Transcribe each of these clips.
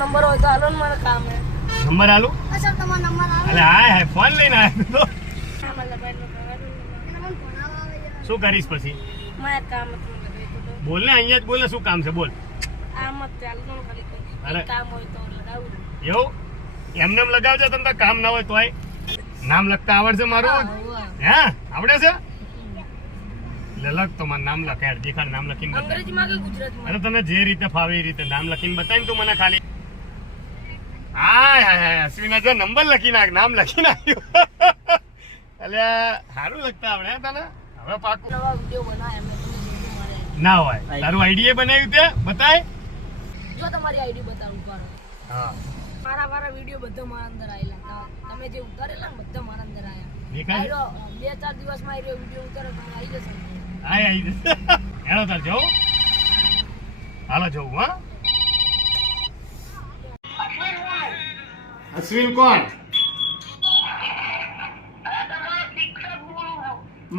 Number હોય તો આલો ને, મારે કામ હે. નંબર આલું? સર તમારો નંબર આલો. અરે હા ફોન લઈને આવ્યો તો. હા મતલબ શું કરીશ પછી? મારે કામ હતું લગાવી બોલ ને, અહીંયા જ બોલ ને, શું કામ છે બોલ. આમ જ ચાલુ તો ખાલી અરે. કામ હોય તો લગાવું. એવું એમને એમ લગાવજો, તમને કામ ના હોય તોય. નામ લખતા આવડશે મારું? હે આવડે છે? લખ તો મને નામ લખાય, દેખાડ નામ લખીને બતાય. અંગ્રેજીમાં કે ગુજરાતીમાં? અરે તને જે રીતે ફાવે એ રીતે નામ લખીને બતાય ને તું મને ખાલી. હા અશ્વિને જો નંબર લખી નાખ, નામ લખી નાખ્યું. અલ્યા સારું લખતા આવડે હે તને? હવે પાકું નવા વિડિયો બનાવ્યા મેં, તમે જોજો મારે. ના હોય તારું આઈડિયા બનાવ્યું તે બતાય. જો તમારી આઈડી બતાવું કરો. હા મારા વિડિયો બધા મારા અંદર આયેલા. તમે જે ઉતારેલા ને બધા મારા અંદર આયા. દેખાય? 2-4 દિવસમાં આયરો વિડિયો ઉતારે તમે આવી જશે. આવી હેલો તાર જવું? હાલો જવું. હા અશ્વિન કોણ?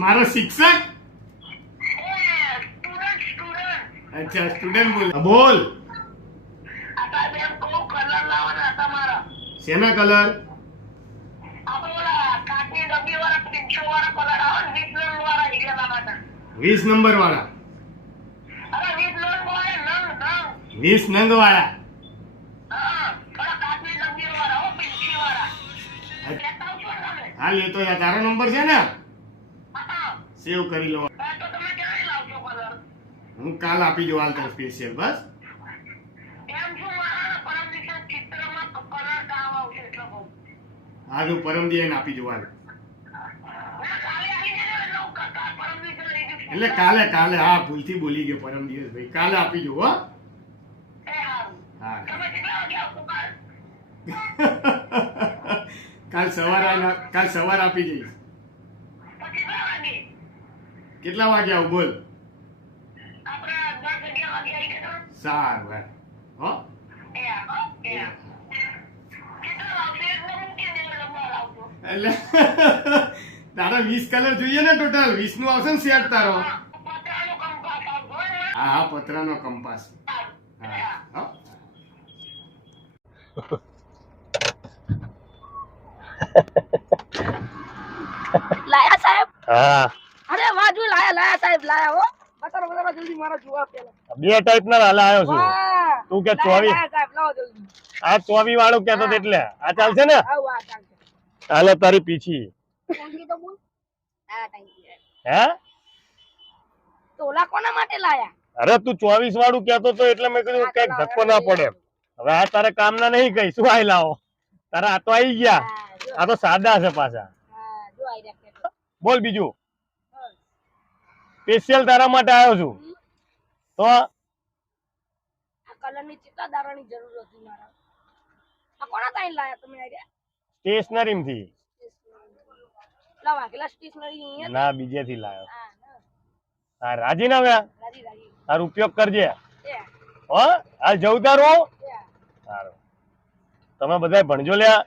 મારો શિક્ષક? અચ્છા સ્ટુડન્ટ બોલ. બોલ શેના કલર? 20 નંબર વાળા? 20 નંગ વાળા? હાલ એ તો તારો નંબર છે ને, સેવ કરી લો. હું કાલ આપી દઉં હાલ તને સ્પેશિયલ. બસ હા હું પરમ દિન આપી દઉં હાલ. એટલે કાલે હા ભૂલથી બોલી ગયો પરમ દિવસ ભાઈ, કાલે આપી દઉં. હો હા કાલ સવાર આપી જઈશ. કેટલા વાગે આવું બોલ? સારું હો. એટલે તારા 20 કલર જોઈએ ને ટોટલ? 20 નું આવશે ને સેટ તારો? હા પતરાનો કંપાસ. હા લાયા સાહેબ? હા અરે વાહ જો લાયા સાહેબ લાયા હો. બતાવો જલ્દી મારા જોવા પેલા. બે ટાઈપ ના હાલા આવ્યો છું. વાહ તું કે 24? લાયા સાહેબ લાવો જલ્દી. આ 24 વાળો કહેતો તો એટલે આ ચાલશે ને? આવ આ ચાલશે. હાલે તારી પીછી. થેન્ક યુ તો બોલ. હા થેન્ક યુ. હે તો ઓલા કોના માટે લાયા? અરે તું 24 વાળું કહેતો તો એટલે મેં કીધું કઈક ધક્કો ના પડે. હવે આ તારે કામ ના નહીં કઈ શું આઈ લાવો તારા આ તો આવી ગયા. આ તો સાદા છે પાછા. હા જો આઈ રહ્યા. બોલ બીજું. સ્પેશિયલ તારા માટે આવ્યો છું. તો આ કલરની ચિત્તા દારાની જરૂર હતી મારા. આ કોના તાઈ લાયા તમે આઈડિયા? સ્ટેશનરી માંથી. લાવા કેટલા સ્ટેશનરી અહીંયા? ના બીજેથી લાવ્યો. હા હા રાજી ના વ્યા રાજી. તાર ઉપયોગ કરજે. એ હો હાલ જવું તારું. એ સારું તમે બધા ભણજો લ્યા.